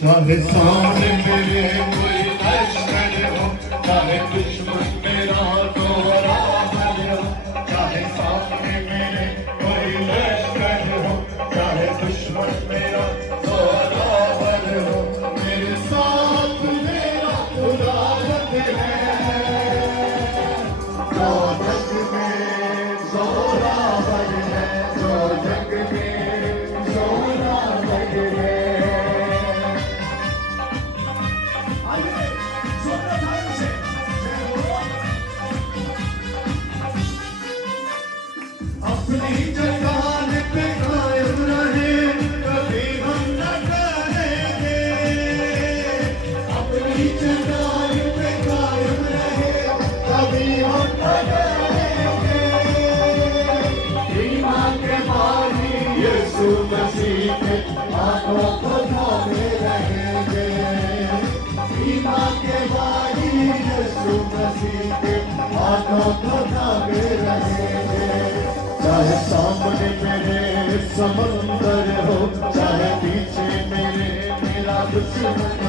चाहे सामने मेरे कोई लश्कर हो, चाहे दुश्मन मेरा दोहरा हो, चाहे सामने मेरे कोई लश्कर हो, चाहे दुश्मन मेरा दोहरा हो, मेरे साथ मेरा खुदा है, जो जग में जोरावर है, जो जग में जोरावर है। अपनी जगह पे कायम रहे, कभी हम न डरेंगे। अपनी जगह पे कायम रहे, कभी हम न डरेंगे। ईमान के बानी यीशु मसीह के हाथों को थामे रहेंगे। ईमान के बानी यीशु मसीह के हाथों को थामे रहेंगे। चाहे सामने मेरे समंदर हो, चाहे पीछे मेरा दुश्मन